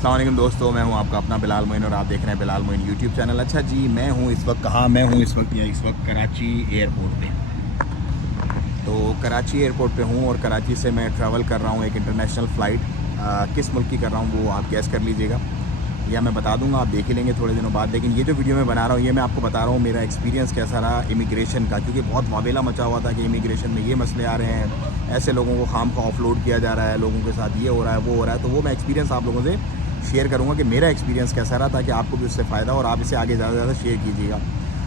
अस्सलाम वालेकुम दोस्तों, मैं हूं आपका अपना बिलाल मोइन और आप देख रहे हैं बिलाल मोइन यूट्यूब चैनल। अच्छा जी, मैं हूं इस वक्त कहाँ? मैं हूं इस वक्त कराची एयरपोर्ट पे। तो कराची एयरपोर्ट पे हूं और कराची से मैं ट्रैवल कर रहा हूं एक इंटरनेशनल फ़्लाइट। किस मुल्क की कर रहा हूं वो आप गैस कर लीजिएगा, या मैं बता दूंगा, आप देख ही लेंगे थोड़े दिनों बाद। लेकिन ये जो वीडियो मैं बना रहा हूँ ये मैं आपको बता रहा हूँ मेरा एक्सपीरियंस कैसा रहा इमिग्रेशन का, क्योंकि बहुत वावेला मचा हुआ था कि इमिग्रेशन में ये मसले आ रहे हैं, ऐसे लोगों को खाम खा ऑफलोड किया जा रहा है, लोगों के साथ ये हो रहा है वो हो रहा है। तो वो मैं एक्सपीरियंस आप लोगों से शेयर करूँगा कि मेरा एक्सपीरियंस कैसा रहा, ताकि आपको भी उससे फ़ायदा और आप इसे आगे ज़्यादा से ज़्यादा शेयर कीजिएगा।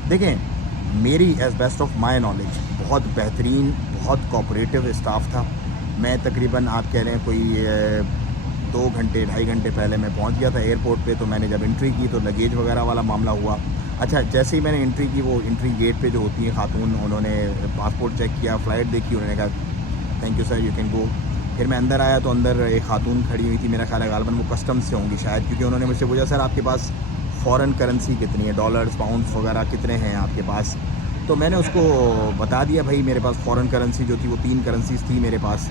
देखें, मेरी as best of my knowledge बहुत बेहतरीन, बहुत कोऑपरेटिव स्टाफ था। मैं तकरीबन आप कह रहे हैं कोई 2 घंटे 2.5 घंटे पहले मैं पहुंच गया था एयरपोर्ट पे। तो मैंने जब एंट्री की तो लगेज वगैरह वाला मामला हुआ। अच्छा, जैसे ही मैंने एंट्री की, वो एंट्री गेट पे जो होती है खातून, उन्होंने पासपोर्ट चेक किया, फ़्लाइट देखी, उन्होंने कहा thank you sir, you can go. फिर मैं अंदर आया तो अंदर एक खातून खड़ी हुई थी, मेरा ख्याल है गालबन वो कस्टम्स से होंगी शायद, क्योंकि उन्होंने मुझसे पूछा सर आपके पास फ़ॉरेन करेंसी कितनी है, डॉलर्स पाउंड्स वगैरह कितने हैं आपके पास। तो मैंने उसको बता दिया भाई मेरे पास फ़ॉरेन करेंसी जो थी वो 3 करेंसीज़ थी मेरे पास,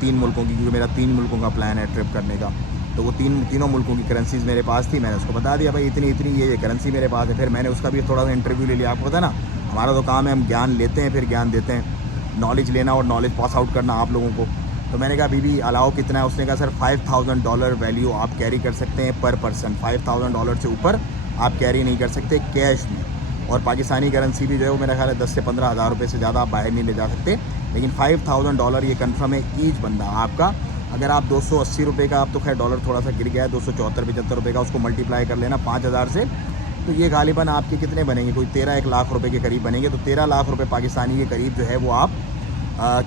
3 मुल्कों की, क्योंकि मेरा 3 मुल्कों का प्लान है ट्रिप करने का। तो वो तीनों मुल्कों की करेंसीज़ मेरे पास थी। मैंने उसको बता दिया भाई इतनी इतनी ये करेंसी मेरे पास है। फिर मैंने उसका भी थोड़ा सा इंटरव्यू ले लिया। आपको पता है ना, हमारा तो काम है, हम ज्ञान लेते हैं फिर ज्ञान देते हैं, नॉलेज लेना और नॉलेज पास आउट करना आप लोगों को। तो मैंने कहा बीबी अलाउ कितना है? उसने कहा सर $5000 वैल्यू आप कैरी कर सकते हैं पर पर्सन। $5000 से ऊपर आप कैरी नहीं कर सकते कैश में। और पाकिस्तानी करेंसी भी जो है वो मेरा ख्याल है 10 से 15 हज़ार रुपये से ज़्यादा आप बाहर नहीं ले जा सकते। लेकिन $5000 ये कन्फर्म है ईच बंदा आपका। अगर आप 280 रुपये का, आप तो खैर डॉलर थोड़ा सा गिर गया है, 274-75 रुपये का, उसको मल्टीप्लाई कर लेना 5000 से, तो ये गालिबन आपके कितने बनेंगे? कोई 13-1 लाख रुपए के करीब बनेंगे। तो 13 लाख रुपए पाकिस्तानी के करीब जो है वो आप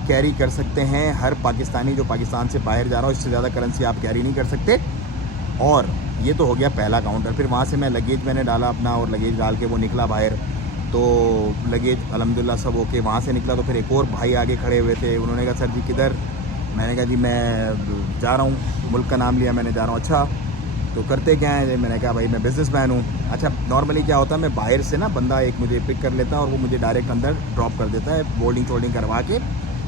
कैरी कर सकते हैं। हर पाकिस्तानी जो पाकिस्तान से बाहर जा रहा हो, इससे ज़्यादा करेंसी आप कैरी नहीं कर सकते। और ये तो हो गया पहला काउंटर। फिर वहाँ से मैं लगेज मैंने डाला अपना, और लगेज डाल के वो निकला बाहर। तो लगेज अल्हम्दुलिल्लाह सब ओके, वहाँ से निकला तो फिर एक और भाई आगे खड़े हुए थे। उन्होंने कहा सर जी किधर? मैंने कहा जी मैं जा रहा हूँ, मुल्क का नाम लिया मैंने, जा रहा हूँ। अच्छा तो करते क्या है? मैंने कहा भाई मैं बिज़नेसमैन हूँ। अच्छा, नॉर्मली क्या होता है, मैं बाहर से ना बंदा एक मुझे पिक कर लेता है और वो मुझे डायरेक्ट अंदर ड्रॉप कर देता है बोर्डिंग करवा के।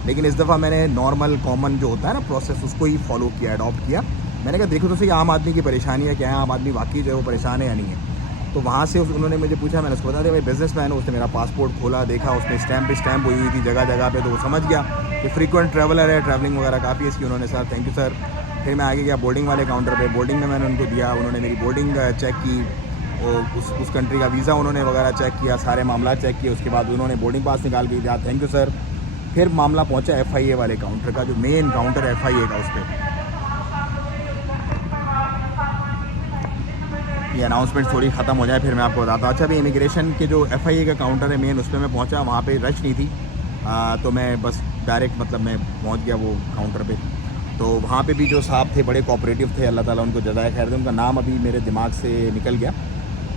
लेकिन इस दफ़ा मैंने नॉर्मल कॉमन जो होता है ना प्रोसेस, उसको ही फॉलो किया, अडॉप्ट किया। मैंने कहा देखो तो सही आम आदमी की परेशानी है क्या है, आम आदमी वाकई जो है वो परेशान है या नहीं है। तो वहाँ से उन्होंने मुझे पूछा, मैंने उसको बता दिया भाई बिज़नेसमैन हूँ। उसने मेरा पासपोर्ट खोला, देखा, उसमें स्टैम्प हुई थी जगह जगह पे, तो वो समझ गया कि फ्रीक्वेंट ट्रैवलर है, ट्रैवलिंग वगैरह काफ़ी है इसकी। उन्होंने सर थैंक यू सर। फिर मैं आगे गया बोर्डिंग वाले काउंटर पे। बोर्डिंग में मैंने उनको दिया, उन्होंने मेरी बोर्डिंग चेक की, और उस कंट्री का वीज़ा उन्होंने वगैरह चेक किया, सारे मामला चेक किए। उसके बाद उन्होंने बोर्डिंग पास निकाल के दिया, थैंक यू सर। फिर मामला पहुंचा FIA वाले काउंटर का, जो मेन काउंटर है FIA का, उस पर। ये अनाउंसमेंट थोड़ी ख़त्म हो जाए फिर मैं आपको बताता हूँ। अच्छा, अभी इमिग्रेशन के जो FIA का काउंटर है मेन, उस पर मैं पहुँचा, वहाँ पे रश नहीं थी। तो मैं बस डायरेक्ट मतलब मैं पहुँच गया वो काउंटर पे। तो वहाँ पे भी जो साहब थे बड़े कोऑपरेटिव थे, अल्लाह ताला उनको जज़ाए खैर दे। उनका नाम अभी मेरे दिमाग से निकल गया।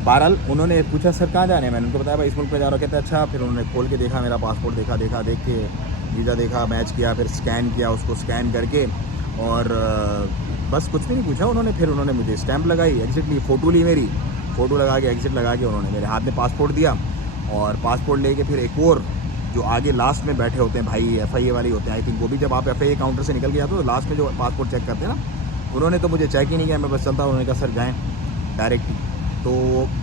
बहरहाल उन्होंने पूछा सर कहाँ जा रहे हैं? मैंने उनको बताया भाई इस मुल्क पे जा रहा हूँ। कहते अच्छा। फिर उन्होंने खोल के देखा, मेरा पासपोर्ट देख के वीज़ा देखा, मैच किया, फिर स्कैन किया, उसको स्कैन करके, और बस कुछ भी नहीं पूछा उन्होंने। फिर उन्होंने मुझे स्टैंप लगाई, एग्जिट ली, फ़ोटो ली मेरी, फ़ोटो लगा के एग्जिट लगा के उन्होंने मेरे हाथ में पासपोर्ट दिया। और पासपोर्ट लेके फिर एक और जो आगे लास्ट में बैठे होते हैं भाई, FIA वाले होते हैं, आई थिंक वो भी जब आप FIA काउंटर से निकल के जाते हो तो लास्ट में जो पासपोर्ट चेक करते हैं ना, उन्होंने तो मुझे चेक ही नहीं किया, मैं बस चलता। उन्होंने कहा सर जाएँ डायरेक्ट ही। तो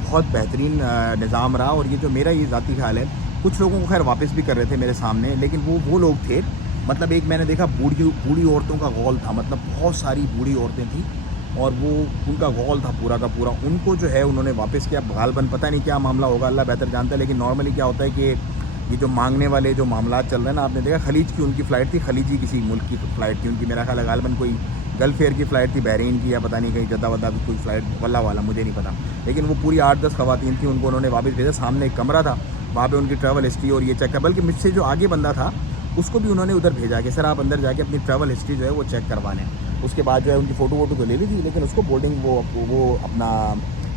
बहुत बेहतरीन निज़ाम रहा। और ये जो मेरा ये ज़ाती ख्याल है, कुछ लोगों को खैर वापस भी कर रहे थे मेरे सामने, लेकिन वो लोग थे, मतलब एक मैंने देखा बूढ़ी औरतों का गौल था, मतलब बहुत सारी बूढ़ी औरतें थी, और वो उनका गौल था पूरा का पूरा। उनको जो है उन्होंने वापस किया। गालबन पता नहीं क्या मामला होगा, अल्लाह बेहतर जानता है। लेकिन नॉर्मली क्या होता है कि ये जो मांगने वाले जो मामला चल रहे हैं ना, आपने देखा खलीज की उनकी फ़्लाइट थी, खलीजी किसी मुल्क की फ़्लाइट थी उनकी, मेरा ख्याल है गालबन कोई गल्फ़ एयर की फ़्लाइट थी, बहरीन की, या पता नहीं कहीं जद्दा वद्दा की कोई फ़्लाइट, वल्ला वाला मुझे नहीं पता। लेकिन वो पूरी 8-10 ख़वातीन थी, उनको उन्होंने वापस भेजा। सामने एक कमरा था, वहाँ पे उनकी ट्रैवल हिस्ट्री और ये चेक कर, बल्कि मुझसे जो आगे बंदा था उसको भी उन्होंने उधर भेजा कि सर आप अंदर जाके अपनी ट्रैवल हिस्ट्री जो है वो चेक करवा लें। उसके बाद जो है उनकी फ़ोटो वोटो तो ले ली थी, लेकिन उसको बोर्डिंग वो अपना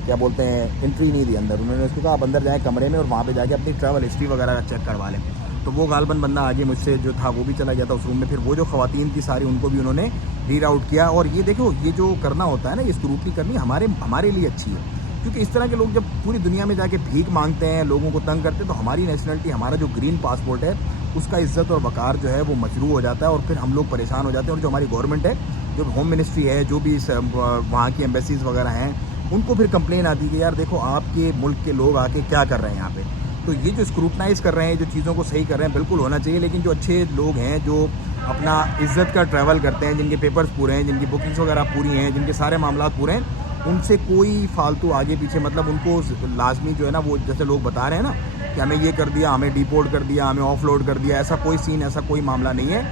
क्या बोलते हैं एंट्री नहीं दी अंदर। उन्होंने उसको कहा आप अंदर जाएँ कमरे में और वहाँ पे जाके अपनी ट्रैवल हिस्ट्री वगैरह का चेक करवा लें। तो वो गालबन बंदा आगे मुझसे जो था वो भी चला गया था उस रूम में। फिर वो जो ख़वातीन थी सारी, उनको भी उन्होंने रीराउट किया। और ये देखो, ये जो करना होता है ना, ये स्क्रूटनी करनी हमारे लिए अच्छी है, क्योंकि इस तरह के लोग जब पूरी दुनिया में जाके भीख मांगते हैं, लोगों को तंग करते हैं, तो हमारी नेशनलिटी, हमारा जो ग्रीन पासपोर्ट है, उसका इज़्ज़त और वक़ार जो है वो मजरूह हो जाता है, और फिर हम लोग परेशान हो जाते हैं। और जो हमारी गवर्नमेंट है जो होम मिनिस्ट्री है, जो भी वहाँ की एम्बेसीज़ वगैरह हैं, उनको फिर कंप्लेन आती है कि यार देखो आपके मुल्क के लोग आके क्या कर रहे हैं यहाँ पे। तो ये जो स्क्रूटनाइज़ कर रहे हैं, जो चीज़ों को सही कर रहे हैं, बिल्कुल होना चाहिए। लेकिन जो अच्छे लोग हैं, जो अपना इज़्ज़त का ट्रैवल करते हैं, जिनके पेपर्स पूरे हैं, जिनकी बुकिंग्स वगैरह पूरी हैं, जिनके सारे मामला पूरे हैं, उनसे कोई फालतू आगे पीछे, मतलब उनको लाजमी जो है ना, वो जैसे लोग बता रहे हैं ना कि हमें ये कर दिया, हमें डिपोर्ट कर दिया, हमें ऑफलोड कर दिया, ऐसा कोई सीन, ऐसा कोई मामला नहीं है।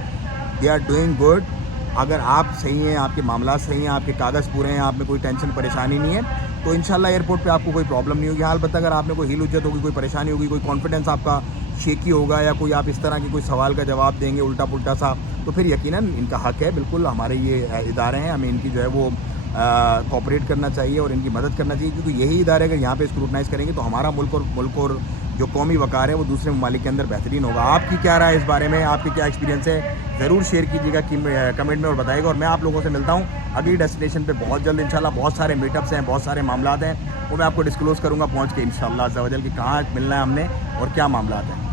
They are doing good. अगर आप सही हैं, आपके मामला सही हैं, आपके कागज़ पूरे हैं, आप में कोई टेंशन परेशानी नहीं है, तो इंशाल्लाह एयरपोर्ट पे आपको कोई प्रॉब्लम नहीं होगी। अलबत्ता अगर आप में कोई हिल हुज्जत होगी, कोई परेशानी होगी, कोई कॉन्फिडेंस आपका शेकी होगा, या कोई आप इस तरह की कोई सवाल का जवाब देंगे उल्टा पुल्टा सा, तो फिर यकीनन इनका हक़ है, बिल्कुल हमारे ये इदारे हैं, हमें इनकी जो है वो कोऑपरेट करना चाहिए और इनकी मदद करना चाहिए, क्योंकि यही इदारे अगर यहाँ पे स्क्रूटनाइज़ करेंगे तो हमारा मुल्क और जो कौमी वक़ार है वो दूसरे ममालिक के अंदर बेहतरीन होगा। आपकी क्या राय है इस बारे में, आपके क्या एक्सपीरियंस है, ज़रूर शेयर कीजिएगा कमेंट में और बताइएगा। और मैं आप लोगों से मिलता हूँ अगली डेस्टिनेशन पे बहुत जल्द इंशाल्लाह। बहुत सारे मीटअप्स हैं, बहुत सारे मामलात हैं, वो मैं आपको डिस्क्लोज़ करूँगा पहुँच के इंशाल्लाह अज़्ज़ा वजल कि कहाँ मिलना है हमने और क्या मामलात हैं।